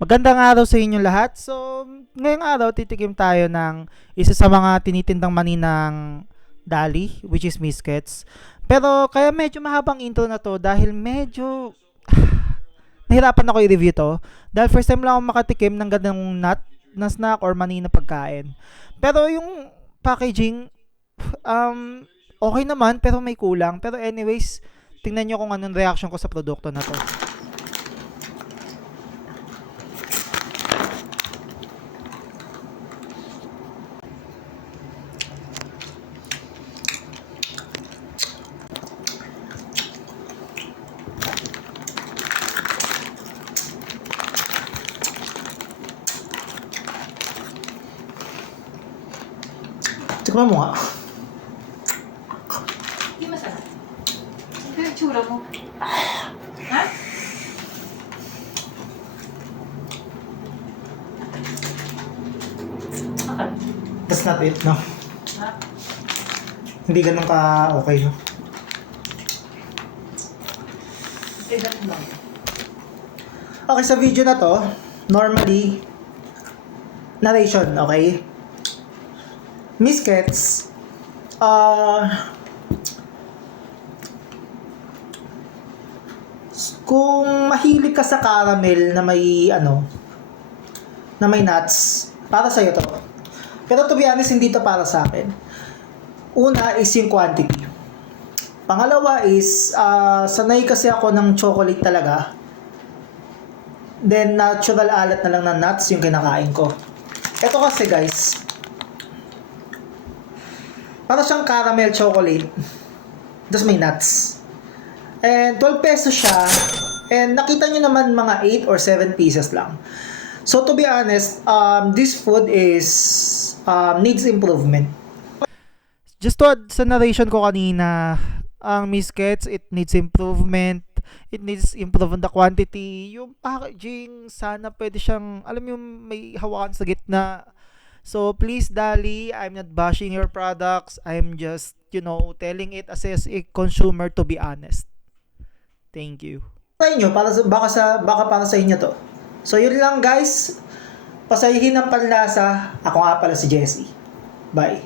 Magandang araw sa inyo lahat. So, ngayong araw titikim tayo ng isa sa mga tinitindang mani ng Dali, which is Miskets. Pero kaya medyo mahabang intro na to dahil medyo nahirapan ako i-review to. Dahil first time lang ako makatikim ng ganang nut na snack or mani na pagkain. Pero yung packaging, okay naman pero may kulang. Pero anyways, tingnan nyo kung anong reaction ko sa produkto na to. Tikman mo nga. Hindi masarap. Ito yung tsura mo. Ha? Okay. That's not it, no? Ha? Hindi ganun ka okay, no? Tignan mo lang. Okay, sa video na to, normally, narration, okay? Miskets, kung mahilig ka sa caramel na may, na may nuts, para sa'yo to. Pero to be honest, hindi to para sa akin. Una is yung quantity. Pangalawa is, sanay kasi ako ng chocolate talaga. Then, natural alat na lang ng nuts yung kinakain ko. Ito kasi guys, para siyang caramel chocolate. Tapos may nuts. And 12 pesos siya. And nakita nyo naman mga 8 or 7 pieces lang. So to be honest, this food is needs improvement. Just to add sa narration ko kanina, ang Miskets, it needs improvement. It needs improve on the quantity. Yung packaging, sana pwede siyang, alam mo yung may hawakan sa gitna. So please Dali, I'm not bashing your products. I'm just, telling it as a consumer to be honest. Thank you. Sa inyo, baka para sa inyo to. So yun lang guys. Pasahihin ng panlasa. Ako nga pala si Jesse. Bye.